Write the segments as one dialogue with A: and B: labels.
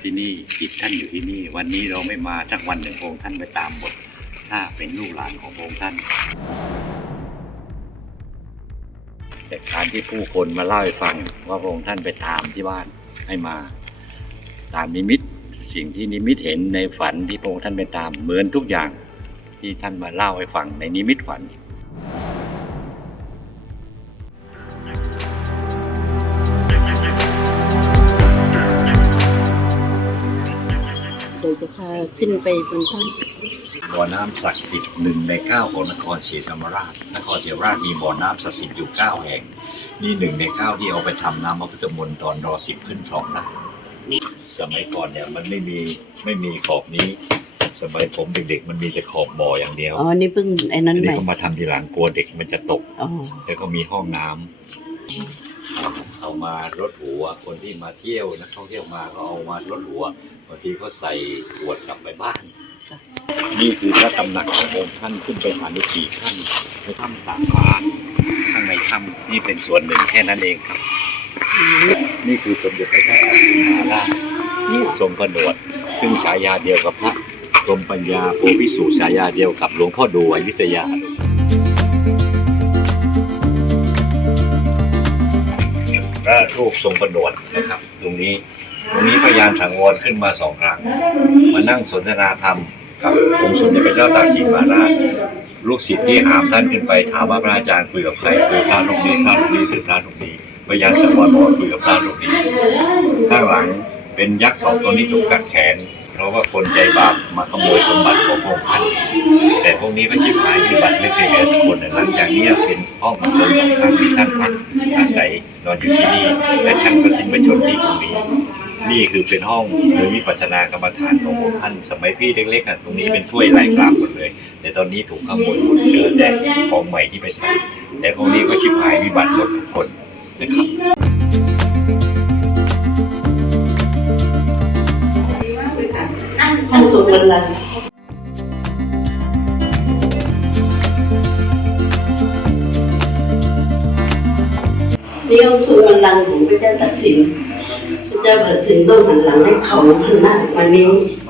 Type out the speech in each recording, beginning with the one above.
A: อยู่ที่นี่จิตท่านอยู่ที่นี่ วันนี้เราไม่มาสักวันหนึ่งองค์ท่านไปตามบทถ้าเป็นลูกหลานขององค์ท่าน แต่การที่ผู้คนมาเล่าให้ฟังว่าพระองค์ท่านไปตามที่บ้านให้มาตามนิมิต สิ่งที่นิมิตเห็นในฝันที่พระองค์ท่านไปตามเหมือนทุกอย่างที่ท่านมาเล่าให้ฟังในนิมิตฝัน
B: ขึ้นไปบนถ้
A: บ่อน้ำศักดิ์สิทธิ์หนึ่งในเก้าของนครศรีธรรมราช นครศรีธรรมราชมีบ่อน้ำศักดิ์สิทธิ์อยู่เก้าแห่ง นี่หนึ่งในเก้าที่เอาไปทำน้ำพระพุทธมนต์ตอนรอสิบขึ้นสองนะสมัยก่อนเนี่ยมันไม่มีไม่มีขอบนี้ สมัยผมเด็กๆ มันมีแต่ขอบบ่ออย่างเดียวำ
B: อ๋อ นี่เพิ่งไอ้นั้
A: อั
B: น
A: น
B: ให
A: นี้
B: ม่
A: ก็มาทำทีหลังกลัวเด็กมันจะตก
B: อ๋อ
A: แล้วก็มีห้องน้ำเอาเอามารถหัวคนที่มาเที่ยวนักท่องเที่ยวมาก็เอามารถหัว บางทีก็ใส่ขวดกลับไปบ้าน นี่คือพระตำหนักขององค์ท่านขึ้นไปฐานุสี่ขั้นในถ้ำตากฟ้าข้างในถ้ำนี่เป็นส่วนหนึ่งแค่นั้นเองครับ นี่คือสมเด็จพระเจ้าตากสินมหาราช
B: เนี่ย
A: ทรงผนวดซึ่งฉายาเดียวกับพระกรมปัญญาโพธิสูตรฉายาเดียวกับหลวงพ่อดูอยุธยาพระรูปทรงประนวดนะครับ ตรงนี้ ตรงนี้พยานสังวรขึ้นมาสองครั้ง มานั่งสนทนาธรรมกับองค์สมเด็จพระเจ้าตากสินมหาราชลูกศิษย์ที่หามท่านขึ้นไปถามว่าพระอาจารย์คุยกับใครคุยกับพระรูปนี้พระรูปนี้หรือพระรูปนี้พยานสังวรบอกคุยกับพระรูปนี้ข้างหลังเป็นยักษ์สองตัวนี้ถูกกัดแขนเพราะว่าคนใจบาปมาขโมยสมบัติของพระองค์ท่านแต่พวกนี้ก็ชิบหายมีบัตรไม่เคยเหลือสักคนหลังจากนี้เป็นห้องของคนสองท่านที่ท่านพักอาศัยนอนอยู่ที่นี่และท่านก็สิ้นประชนที่ตรงนี้ นี่คือเป็นห้องโดยวิปัสสนากรรมฐานของพวกท่านสมัยพี่เล็กๆอะตรงนี้เป็นถ้วยลายกรามหมดเลย แต่ตอนนี้ถูกขโมยหมดเหลือแต่ของใหม่ที่ไปใส่แต่พวกนี้ก็ชิบหายมีบัตรหมดทุกคนนะครับ
B: ห้องสวดมนต์ลังนี่ห้องสวดมนต์ลังของพระเจ้าตักสิน เจ้าตักสินต้องหันหลังให้เขาหันหน้ามานี้สองร้อยกว่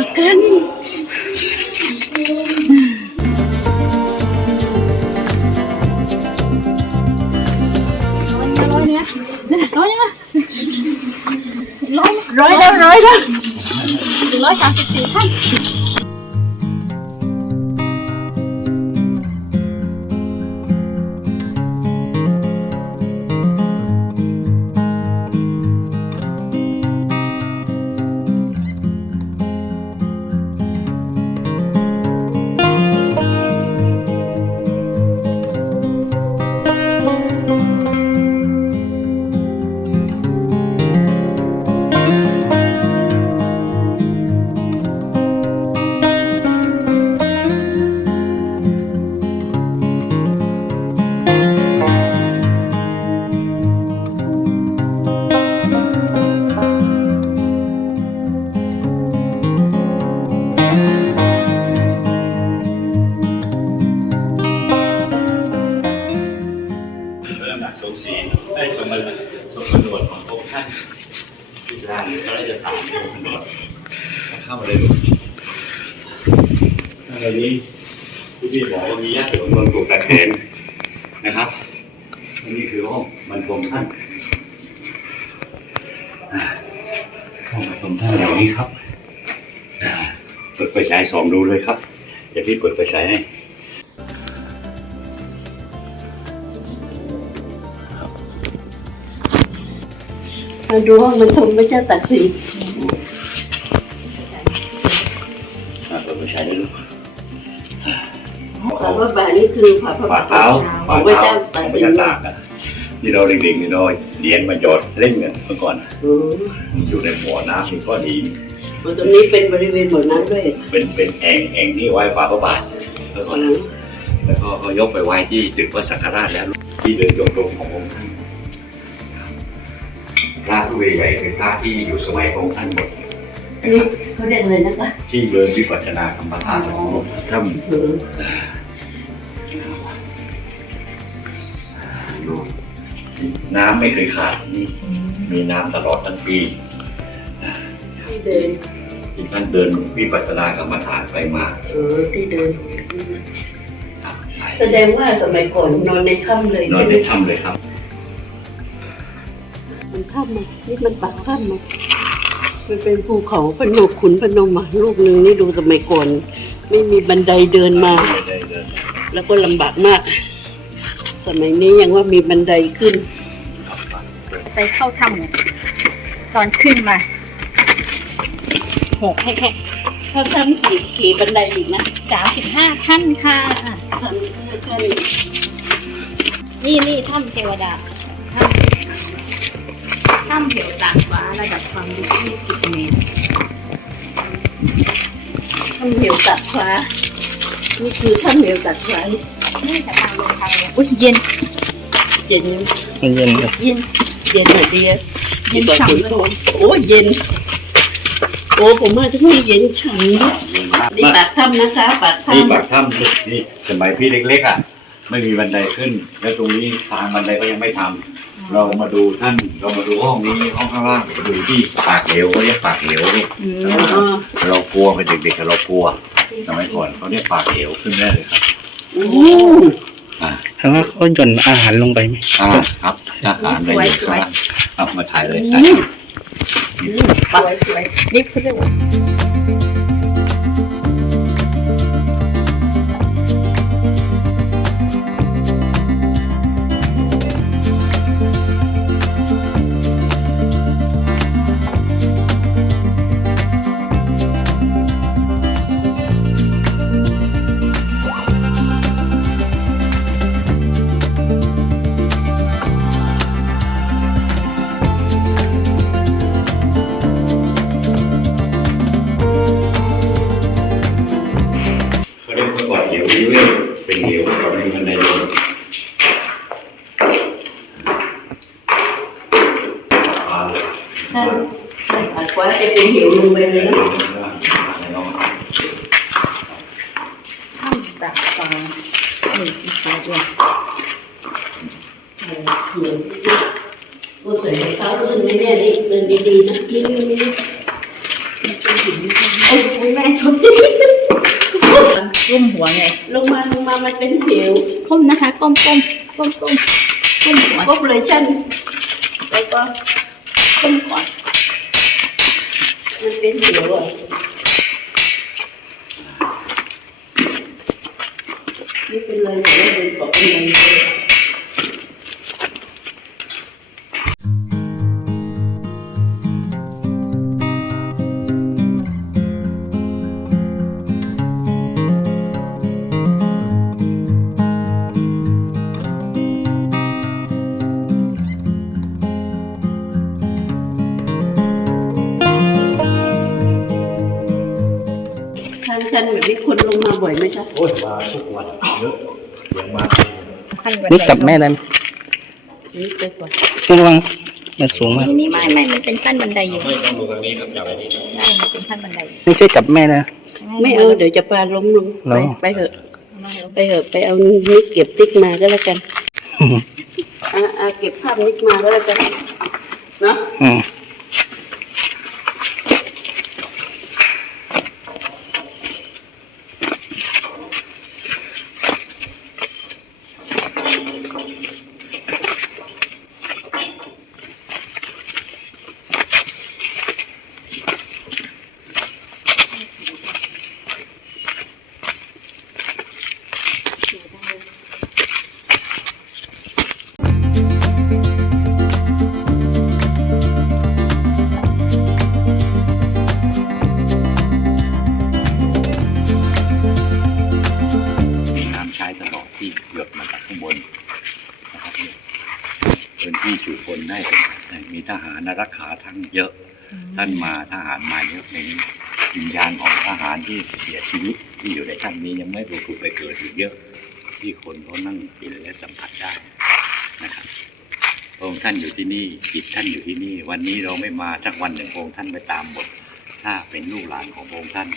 B: ากันร้อยเนี่ยร้อยเเข้า
A: มาเลยลูกวันนี้ที่พี่บอกว่ามีญาติโยมโดนถูกตัดแขนนะครับอันนี้คือห้องบรรทมท่านห้องบรรทมท่านเหล่านี้ครับเปิดไฟฉายสองดูเลยครับเดี๋ยวพี่เปิดไฟฉายให้
B: มาดูห้องบรรทมพระเจ้าตักสิน นี่คือพระพระ
A: ฝ่าเท้า
B: ข
A: ฝ่า
B: องพระ
A: เท้า
B: เจ้า
A: ข
B: ตั
A: อกงพ
B: สิ
A: ระ
B: น
A: เจ้าตากอะที่เราเด็กๆน้อยๆเรียนมาหยอดเล่นกันเมื่อก่อน
B: อืม
A: อยู่ในบ่อน้ำมีก้อนหิน
B: ตรงนี้เป็นบริเวณบ่อน้ำด้วย
A: เป็นเป็นแอ่งแอ่งที่ไว้ฝ่าพระบาทเมื่อก่อนนะแล้วก็เขายกไปไว้ที่ตึกพระสังฆราชแล้ว ที่เดินจงกรมขององค์ท่านพระรูปใหญ่ๆเป็นพระที่อยู่สมัยขององค์ท่านหมดนะ
B: นี่
A: ครับ
B: เขาเรียกเลยนะคะ
A: ที่เดินวิปัสสนากรรมฐานขององค์ท่าน
B: อืม
A: น้ำไม่เคยขาดนี่มีน้ำตลอดทั้งปี
B: ที่เดิน
A: ที่ท่านเดินวิปัสสนากรรมฐานไปมา
B: เออที่เดิน
A: ครับใช่
B: แสดงว่าสมัยก่อนนอนในถ้ำเลย
A: นอน
B: ใช่ไห
A: ใน
B: ม
A: ถ้ำเลยครับ
B: มันถ้ำมันนี่มันปักถ้ำมันมันเป็นภูเขาพนมขุนพนมอะลูกหนึ่งนี่ดูสมัยก่อนไม่มีบันไดเดินมา
A: ไม่ได้เดิน
B: แล้วก็ลำบากมาก สมัยนี้ยังว่ามีบันไดขึ้น
C: ไปเข้าถ้ำเนี่ยตอนขึ้นมาหกให้แค่
B: ถ้าท่านขี่ขี่บันไดอีกนะ
C: สามสิบห้าท่านค่ะ
B: ท่านท่าน
C: นี่นี่ถ้ำเทวดาถ้ำถ้ำเหวตากฟ้าระดับความลึกยี่สิบเมตร
B: ท่านเหวตัดฟ้านี่คือท่านเหวตัดฟ้า
C: นี่จะทางลงทางเนี่ยอุ้ยเย็น
B: เย็น
D: มันเย็นเลย
C: เย็น
B: เย็นหน่อยดีอะ
C: เย็น
B: ดีกว่า
C: ฉ่ำ
B: ฝน
C: เลย
B: ตกโอ้เย็น โอ้ผมมาที่นี่เย็นฉ่ำนี่ปากถ้ำนะคะปาก
A: นี่
B: ถ้ำ
A: ปากถ้ำนี่สมัยพี่เล็กๆอะไม่มีบันไดขึ้น แล้วตรงนี้ทางบันไดก็ยังไม่ทำเรามาดูท่านเรามาดูห้องนี้ห้องข้างล่างดูที่ปากเหวเขาเรียกปากเหวนี่
B: อืมอ๋อ
A: เรากลัวเป็นเด็กๆเรากลัวสมัยก่อนเขาเรียกปากเหวขึ้นได้เลยครับ
B: โอ้
D: แล้วว่าเขาหย่อนอาหารลงไปไหม
A: อ่าครับทหารได้อยู่ครับเอามาถ่ายเลย
B: อื
A: นะ
B: มอืม
C: สวยสวยนี่เขาเรียก โอ้ยโอ้ยแม่ชมรุ่มหัวไง
B: ลงมาลงมามันเป็นเหว
C: ก้มนะคะก้มก้มก้มก้มก้มหัว
B: ก็เลยชั่นแล้วก็
C: ก้มก่อน
B: มันเป็นเหวอะไม่เป็นเดี๋ยวเราเดินเกาะเองเลย ท่านท่านแบบนี้คนลงมาบ่อยไหมคะ
A: โอ้ยมาทุกวันเยอะยังมา
C: ขั้นบัน
D: นี่
C: ได
D: กับแม่ได้ไหม
B: นี่ไปก่อน
D: ต้องระวังมันสูงมาก
C: นี่นี่ไม่ไม่มันเป็นขั้นบันไดอยู่
A: ไม่ต้องดูทางนี้ครับอย่างนี้
C: ได้มันเป็นขั้นบันได
D: นี่ช่วยกับแม่นะ
B: ไม่เอาเดี๋ยวจะปาล้มลง
D: เหร
B: ไป
D: อ
B: ไปเถอะไปเถอะไปเอานิกเก็บติ๊กมาก็แล้วกันอ่าอ่าเก็บภาพนิกมาก็แล้วกันเนาะ
A: เยอะ ท่านมาทหารมาเยอะในนี้วิญญาณของทหารที่เสียชีวิตที่อยู่ในท่านนี้ยังไม่รู้ถูกไปเกิดอีกเยอะ ที่คนเขานั่งกินและสัมผัสได้นะครับพระองค์ท่านอยู่ที่นี่จิตท่านอยู่ที่นี่ วันนี้เราไม่มาสักวันหนึ่งพระองค์ท่านไปตามบทถ้าเป็นลูกหลานของพระองค์ท่าน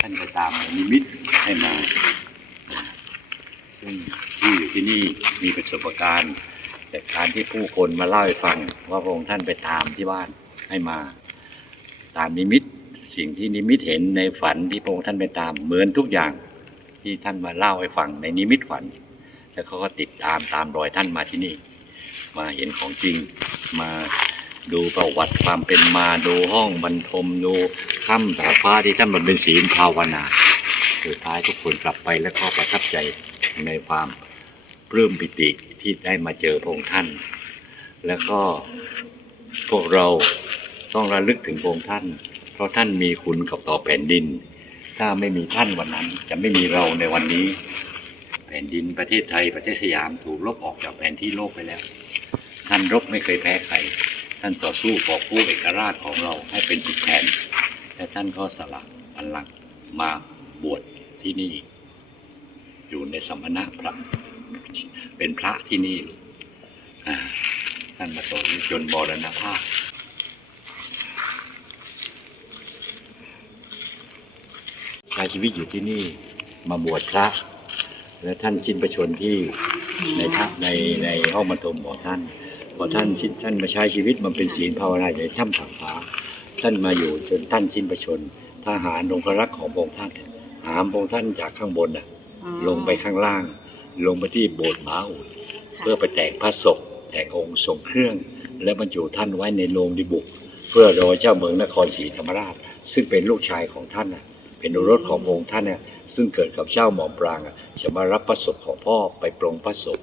A: ท่านไปตามนิมิตให้มาซึ่งที่อยู่ที่นี่มีประสบการณ์ จากการที่ผู้คนมาเล่าให้ฟังว่าพระองค์ท่านไปตามที่บ้านให้มา ตามนิมิต สิ่งที่นิมิตเห็นในฝันที่พระองค์ท่านไปตามเหมือนทุกอย่างที่ท่านมาเล่าให้ฟังในนิมิตฝัน แล้วเขาก็ติดตามตามรอยท่านมาที่นี่ มาเห็นของจริงมาดูประวัติความเป็นมาดูห้องบรรทมดูถ้ำสาฟ้าที่ท่านบำเป็นศีลภาวนาสุดท้ายทุกคนกลับไปแล้วก็ประทับใจในความปลื้มปิติ ที่ได้มาเจอพระองค์ท่าน แล้วก็พวกเราต้องระลึกถึงพระองค์ท่าน เพราะท่านมีคุณกับต่อแผ่นดิน ถ้าไม่มีท่านวันนั้นจะไม่มีเราในวันนี้ แผ่นดินประเทศไทยประเทศสยามถูกลบออกจากแผนที่โลกไปแล้ว ท่านรบไม่เคยแพ้ใคร ท่านต่อสู้ปกกู้เอกราชของเราให้เป็นจุดแทนและท่านก็สละบัลลังก์มาบวชที่นี่ อยู่ในสมณะพระ เป็นพระที่นี่อ่าท่านมาสอนจนบรณภาพใช้ชีวิตอยู่ที่นี่มาบวชพระ และท่านสิ้นประชนที่ในท่าในในห้องบรรทมของท่านพอท่านสิ้นท่านมาใช้ชีวิตมันเป็นศีลภาวนาในถ้ำผาฟ้าท่านมาอยู่จนท่านสิ้นประชนทหารองครักษ์ของพระองค์ท่านเนี่ยหามพระองค์ท่านจากข้างบนน่ะลงไปข้างล่าง ลงไปที่โบสถ์หมาอุดเพื่อไปแต่งพระศพแต่งองค์ทรงเครื่อง และบรรจุท่านไว้ในโลงดิบุก เพื่อรอเจ้าเมืองนครศรีธรรมราช ซึ่งเป็นลูกชายของท่านน่ะเป็นโอรสของพระองค์ท่านเนี่ยซึ่งเกิดกับเจ้าหมอมปรางอะจะมารับพระศพของพ่อไปปรงพระศพ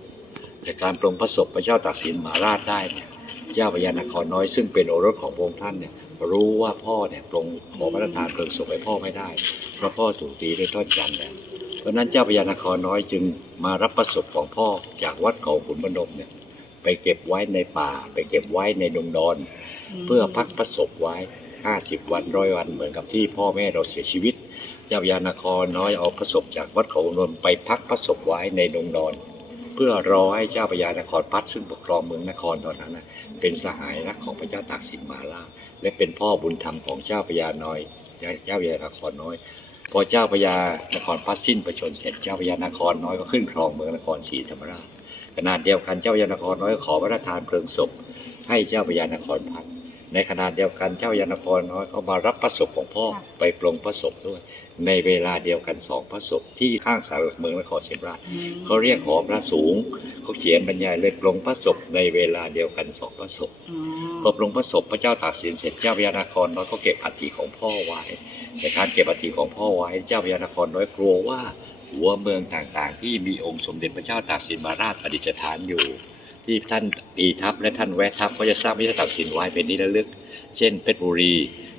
A: แต่การปรงพระศพพระเจ้าตากสินมหาราชได้เนี่ยเจ้าพญานครน้อย ซึ่งเป็นโอรสของพระองค์ท่านเนี่ยรู้ว่าพ่อเนี่ยปรงขอพระราชทานเพลิงศพให้พ่อไม่ได้ เพราะพ่อถูกตีด้วยท่อนจันทร์เนี่ยเพราะฉะนั้นเจ้าพญานครน้อยจึง มารับประสบของพ่อจากวัดเขาขุนพนมเนี่ย ไปเก็บไว้ในป่า ไปเก็บไว้ในดงดอน เพื่อพักประสบไว้50วันร้อยวันเหมือนกับที่พ่อแม่เราเสียชีวิตเจ้าพญานครน้อยเอาประสบจากวัดเขาขุนพนมไปพักประสบไว้ในดงดอน เพื่อรอให้เจ้าพญานครพัฒน์ซึ่งปกครองเมืองนครตอนนั้นนะเป็นสหายรักของพระเจ้าตากสินมหาราชและเป็นพ่อบุญธรรมของเจ้าพญาน้อย เจ้าพญานครน้อย พอเจ้าพญานครพัฒน์สิ้นประชนเสร็จเจ้าพญานครน้อยก็ขึ้นครองเมืองนครศรีธรรมราชขณะเดียวกันเจ้าพญานครน้อยก็ขอพระราชทานเพลิงศพให้เจ้าพญานครพัฒน์ในขณะเดียวกันเจ้าพญานครน้อยก็มารับพระศพของพ่อไปปรงพระศพด้วย ในเวลาเดียวกันสองพระศพที่ข้างศาลหลักเมืองนครศรีธรรมราชเขาเรียกหอพระสูงเขาเขียนบรรยายเลยปรงพระศพในเวลาเดียวกันสองพระศพพอปรงพระศพพระเจ้าตากสินเสร็จเจ้าพญานครน้อยก็เก็บอัฐิของพ่อไว้ในการเก็บอัฐิของพ่อไว้เจ้าพญานครน้อยกลัวว่าหัวเมืองต่างๆ ที่มีองค์สมเด็จพระเจ้าตากสินมหาราชประดิษฐานอยู่ ที่ท่านตีทัพและท่านแวะทัพก็จะสร้างพระเจ้าตากสินไว้เป็นที่ระลึก เช่นเพชรบุรี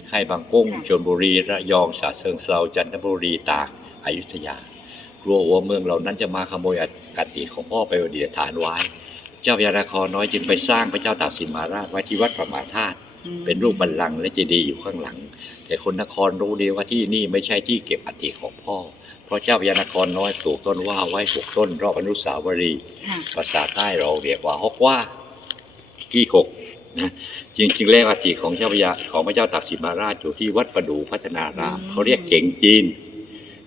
A: ไข่บางกุ้งชลบุรีระยองฉะเชิงเทราจันทบุรีตากอยุธยากลัวหัวเมืองเหล่านั้นจะมาขโมยอัฐิของพ่อไปประดิษฐานไว้ เจ้าพญานครน้อยจึงไปสร้างพระเจ้าตากสินมหาราชไว้ที่วัดประมาธาตุเป็นรูปบัลลังก์และเจดีย์อยู่ข้างหลัง แต่คนนครรู้ดีว่าที่นี่ไม่ใช่ที่เก็บอัฐิของพ่อ เพราะเจ้าพญานครน้อยปลูกต้นว่าไว้หกต้นรอบอนุสาวรีย์
C: ค่ะ
A: ภาษาใต้เราเรียกว่าฮกว่า กี้หกนะ จริงๆแล้วอัฐิของเจ้าพญาของพระเจ้าตากสินมหาราชอยู่ที่วัดประดูพัฒนารามเขาเรียกเก่งจีน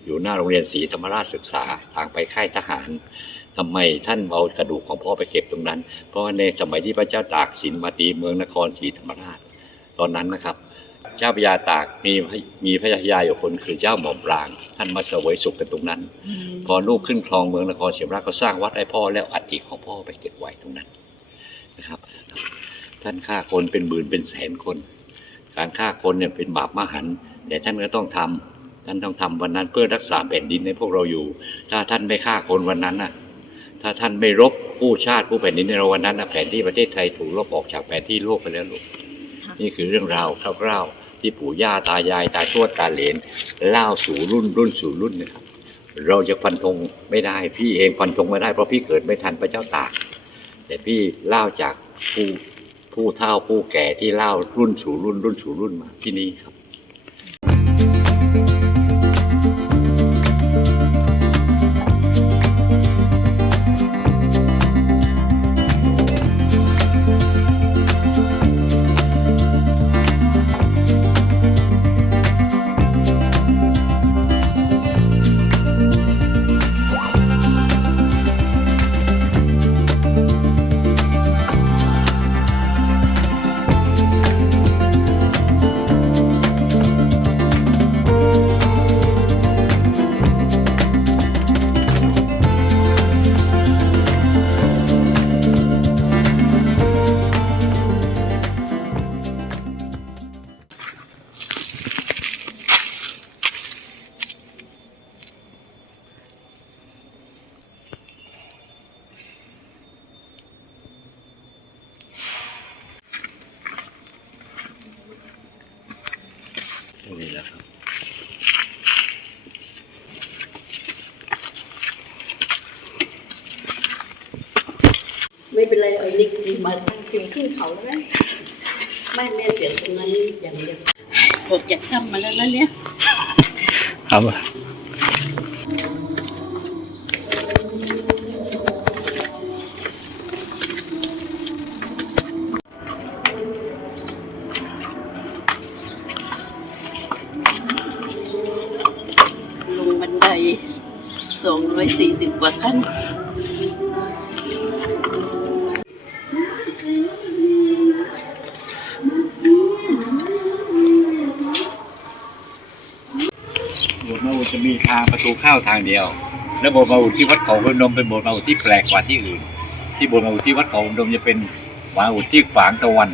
A: อยู่หน้าโรงเรียนศรีธรรมราชศึกษาทางไปค่ายทหารทำไมท่านเอากระดูกของพ่อไปเก็บตรงนั้น เพราะว่าในสมัยที่พระเจ้าตากสินมาตีเมืองนครศรีธรรมราช ตอนนั้นนะครับ เจ้าพญาตากมีมีพระยาอยู่คนคือเจ้าหม่อมปราง ท่านมาเสวยสุขกันตรงนั้น พอลูกขึ้นครองเมืองนครศรีธรรมราชก็สร้างวัดให้พ่อแล้วอัฐิของพ่อไปเก็บไว้ตรงนั้นนะครับ ท่านฆ่าคนเป็นหมื่นเป็นแสนคน การฆ่าคนเนี่ยเป็นบาปมหันต์แต่ท่านก็ต้องทำท่านต้องทำวันนั้นเพื่อรักษาแผ่นดินให้พวกเราอยู่ ถ้าท่านไม่ฆ่าคนวันนั้นน่ะถ้าท่านไม่รบกู้ชาติกู้แผ่นดินในเราวันนั้นนะแผนที่ประเทศไทยถูกลบออกจากแผนที่โลกไปแล้วลูก
C: ค่ะ
A: นี่คือเรื่องราวคร่าวๆที่ปู่ย่าตายายตาทวดตาเหลนเล่าสู่รุ่นรุ่นสู่รุ่นนะครับเราจะฟันธงไม่ได้ พี่เองฟันธงไม่ได้เพราะพี่เกิดไม่ทันพระเจ้าตากแต่พี่เล่าจากผู้ ผู้เฒ่าผู้แก่ที่เล่ารุ่นสู่รุ่นรุ่นสู่รุ่นมาที่นี่ครับ
B: เขา
C: แล้วไหม
B: ไม่แม่เสียตรงนั้นอย่างเดียวออกจากถ้ำมาแล้วนะเนี่ย
D: ครับ
B: ลงบันไดสองร้อยสี่สิบกว่าขั้น
A: เข้าทางเดียว และโบสถ์มาอุที่วัดเขาพนมเป็นโบสถ์มาอุที่แปลกกว่าที่อื่น ที่โบสถ์มาอุที่วัดเขาพนมจะเป็นมาอุที่ฝางตะวัน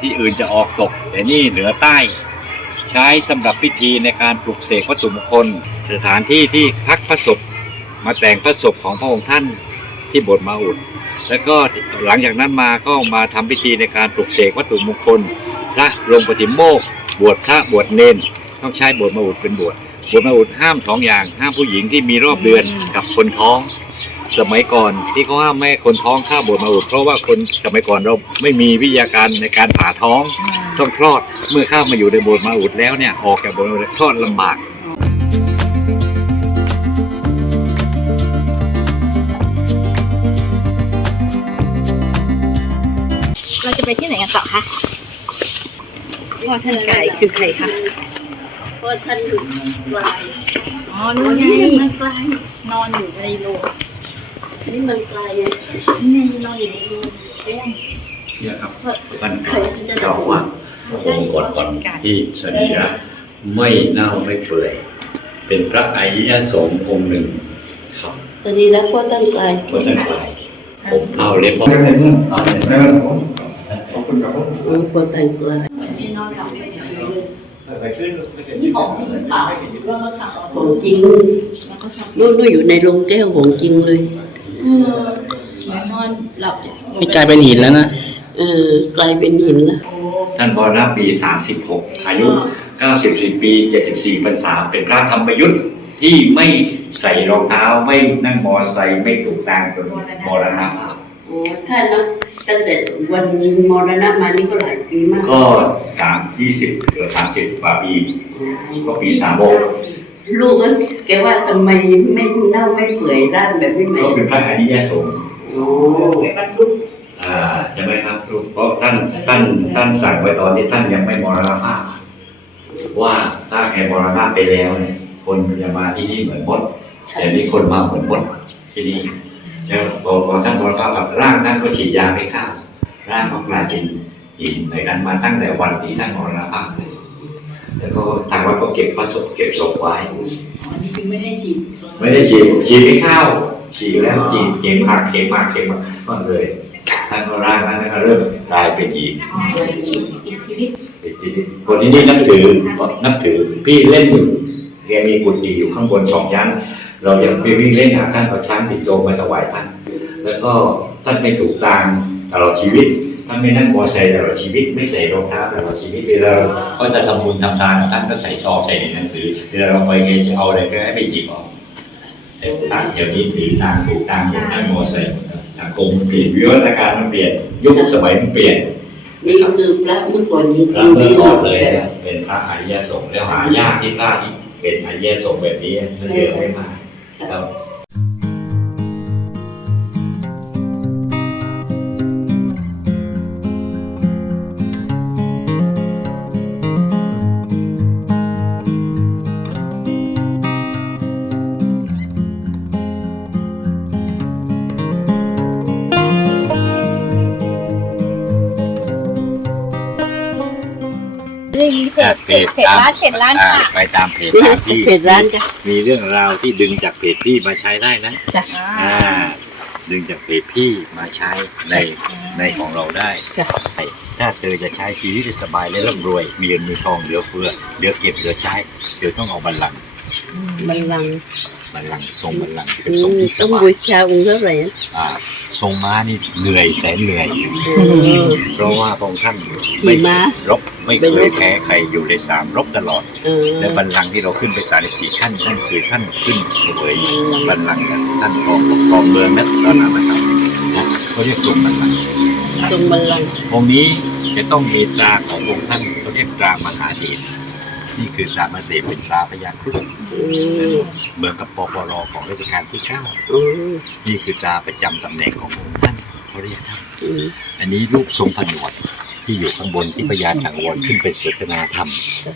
A: ที่อื่นจะออกตก แต่นี่เหนือใต้ ใช้สำหรับพิธีในการปลุกเสกวัตถุมงคล สถานที่ที่พักพระศพมาแต่งพระศพของพระองค์ท่านที่โบสถ์มาอุดแล้วก็หลังจากนั้นมาก็มาทำพิธีในการปลุกเสกวัตถุมงคล พระลงปฏิโมกข์บวชพระบวชเนนต้องใช้โบสถ์มาอุดเป็นบวช บทมาอุดห้ามสองอย่าง ห้ามผู้หญิงที่มีรอบเดือนกับคนท้อง สมัยก่อนที่เขาห้ามไม่ให้คนท้องเข้าบทมาอุดเพราะว่าคนสมัยก่อนเราไม่มีวิทยาการในการผ่าท้องต้องคลอดเมื่อเข้ามาอยู่ในโบสถ์มาอุดแล้วเนี่ยออกจากโบสถ์มาอุดคลอดลำบาก
C: เราจะไปที่ไหนกันต่อคะพ่อท่านไก่คือใครคะ
B: เพราะท่านอยู่ไกล
C: อ๋อนู่นไง
B: มันไกล
C: นอนอยู่ในโรง
B: นี่มันไกล
C: นี่นอนอยู่ในโรงเอ้ย
A: เนี่ยครับท่านเจ้าว่าองค์ก่อนก่อนที่สรีระไม่เน่าไม่เปื่อยเป็นพระอริยสงฆ์องค์หนึ่งครับ
B: สรีระก็ตั้งไกล
A: ก็ท่านกลายผมเท่าเล็บ
B: โอ้ก็ตั้งไกล
C: นี่ของจริงหรือเปล่า
B: ของจริงนู่นนู่นอยู่ในโรงแก้วของจริงเลย
C: เออนอนหลับ
D: นี่กลายเป็นหินแล้วนะ
B: เออกลายเป็นหินละ
A: ท่านมรณปี 36 อายุ 94 ปี 74พรรษาเป็นพระธรรมยุทธ์ที่ไม่ใส่รองเท้าไม่นั่งมอไซค์ไม่ถูกตางจนมรณภาพ
B: โอ้ถ้านับตั้งแต่วันมรณะมานี่ก็หลายปีมาก
A: ก็สามยี่สิบเกือบสามสิบกว่าปี ก็ปีสามโม
B: ลูกนั้นแกว่าทำไมไม่เน่าไม่เปื่อยด้านแบบนี้ไหม
A: ก็เป็นพระอริยสงฆ์
B: โอ้
A: อ่าใช่ไหมครับเพราะท่านท่านท่านสั่งไว้ตอนที่ท่านยังไม่มรณภาพว่าถ้าแกมรณภาพไปแล้วเนี่ยคนจะมาที่นี่เหมือนมดแต่นี่คนมาเหมือนมดที่นี่แล้วพอพอท่านมรณภาพกับร่างท่านก็ฉีดยาไปข้าวร่างก็กลายเป็นหินในนั้นมาตั้งแต่วันที่ท่านมรณภาพเลย แล้วก็ทางวัดก็เก็บพระศพเก็บศพไว้
C: อ๋อนี่คือไม่ได้ฉีด
A: ไม่ได้ฉีดฉีดไปข้าวฉีดแล้วฉีดเข็มหักเข็มหักเข็มหักก็เลยท่านก็ร่างนั้นก็เริ่มกลายเป็นอีก
C: อ๋ออีกอีกชีวิต
A: เป็นชีวิตคนที่นี่นับถือนับถือพี่เล่นอยู่เรียนมีกุฏิอยู่ข้างบนสองชั้น เราจะไปวิ่งเล่นหาท่านเอาช้างติดโจมมาถวายท่าน แล้วก็ท่านไม่ถูกตางตลอดชีวิต ท่านไม่นั่งมอไซค์ตลอดชีวิตไม่ใส่รองเท้าตลอดชีวิตเวลาเราก็จะทำบุญทำทานท่านก็ใส่ซองใส่ในหนังสือเวลาเราไปเกจะเอาอะไรก็ให้ไปหยิบออกแต่พระเดี๋ยวนี้ผีต่างถูกต่างหมดนั่งมอไซค์สังคมมันเปลี่ยนวิวัฒนาการมันเปลี่ยนยุคสมัยมันเปลี่ยน
B: นี่คือพระเมื่อก่อนนี้
A: พระเมื่อก่อนเลยนะเป็นพระอริยสงฆ์แล้วหายากที่พระที่เป็นอริยสงฆ์แบบนี้มันเหลือไม่มากแล้ว
C: จเพจเพจร้านเพจร้าน
A: อ่
C: ค่ะ
A: ไปตามเพจ
B: นี่
A: ตามที่
B: เพจร้านจ้ะ
A: มีเรื่องราวที่ดึงจากเพจพี่มาใช้ได้นะ
B: จ้ะ
A: อ่า ดึงจากเพจพี่มาใช้ในในของเราได้
B: จ้ะ
A: ถ้าเธอจะใช้ชีวิตให้สบายและร่ำรวย มีเงินมีทองเหลือเฟือเหลือเก็บเหลือใช้เดี๋ยวต้องเอาบัลลังก์
B: บัลลังก์
A: บัลลังก์ทรงบัลลังก์ที่
B: อื
A: เป็นทรง
B: ม
A: ที่ส
B: ต้อง
A: บาย
B: บูชาองค์เท่าไหร่นะ
A: อ่า ทรงม้านี่เหนื่อยแสนเหนื่อย
B: เออ
A: เพราะว่าพระองค์ท่าน
B: ขี่ม้า
A: รบไม่
B: ไม่
A: เค
B: ร
A: ย
B: บ
A: แพ้ใครอยู่ในสามรบตลอด
B: เออ
A: และบัลลังก์ที่เราขึ้นไปสามสี่ขั้นท่านคือท่านขึ้นเสวยบัลลังก์นะท่านครองปกครองเมืองนะตอนนั้นนะครับนะเขาเรียกทรงบัลลังก์
B: ทรงบัลลังก์
A: องค์นี้จะต้องมีตราขององค์ท่านเขาเรียกตรามหาเดช นี่คือตรามหาเดชเป็นตราพญาครุฑ
B: อืม
A: เหมือนกับปปรของรัชกาลที่เก้า
B: อืม
A: นี่คือตราประจำตำแหน่งขององค์ท่านเขาเรียกท่าน
B: อืม
A: อันนี้รูปทรงผนวดที่อยู่ข้างบนที่พญาสังวรขึ้นไปสวดนาธรรม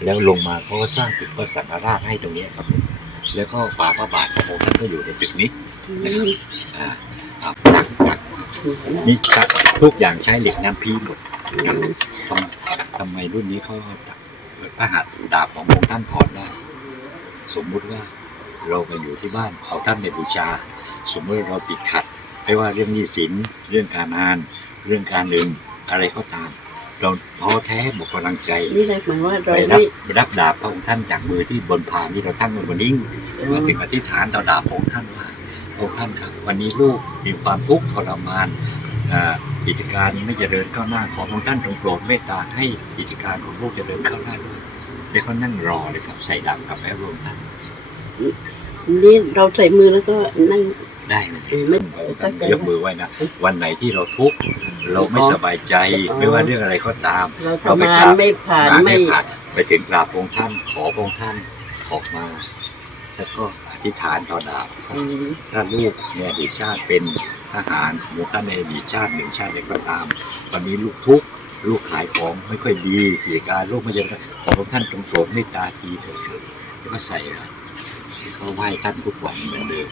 A: แล้วลงมาเขาก็สร้างตึกพระสังฆราชให้ตรงนี้ครับ แล้วก็ฝาพระบาทขององค์ท่านก็อยู่ในตึกนี้
B: อืม
A: อ่าครับหนักหนักนี่ครับทุกอย่างใช้เหล็กน้ำพีหมดครับทำทำไมรุ่นนี้เขาตัด พระหัตถ์ดาบขององค์ท่านถอดได้สมมุติว่าเราไปอยู่ที่บ้านเอาท่านในบูชา สมมติเราติดขัด ไม่ว่าเรื่องหนี้สินเรื่องการงาน เรื่องการเงินอะไรก็ตาม เราท้อแท้หมดกำลังใจ
B: นี่เลยหมายว่าเรา
A: ไปรั
B: ไม่
A: บรับดาบพระองค์ท่านจากมือที่บนพานที่เราตั้งไว้บนนิ้งมาถึงอธิษฐานต่อดาบพระองค์ท่านว่าพระองค์ท่านครับ วันนี้ลูกมีความทุกข์ทรมานอ่า กิจการไม่เจริญก้าวหน้าขอพระองค์ท่านทรงโปรดเมตตาให้กิจการของลูกเจริญก้าวหน้าด้วยแล้วเขานั่งรอเลยครับใส่ดาบกับแม่พระองค์ท่าน
B: นี่เราใส่มือแล้วก็นั่ง
A: ได้เลย
B: เออไม่
A: ท่านยกมือไว้นะวันไหนที่เราทุกข์เราไม่สบายใจ
B: อ๋อ
A: ไม่ว่าเรื่องอะไรก็ตาม
B: เราทำงานไม่ผ่าน
A: งาน
B: ไม่
A: ไม่ผ่านไปถึงกราบองค์ท่านขอองค์ท่านออกมาแล้วก็อธิษฐานต่อดาบ
B: อืม
A: ถ้าลูกในอดีตชาติเป็น ทหารหรือท่านในอดีตชาติหนึ่งชาติใดก็ตาม ตอนนี้ลูกทุกข์ลูกขายของไม่ค่อยดีกิจการลูกไม่เจริญขอท่านจงโปรดเมตตาทีเถิดครับแล้วก็ใส่อะเขาไหว้ท่านทุกวันเหมือนเดิม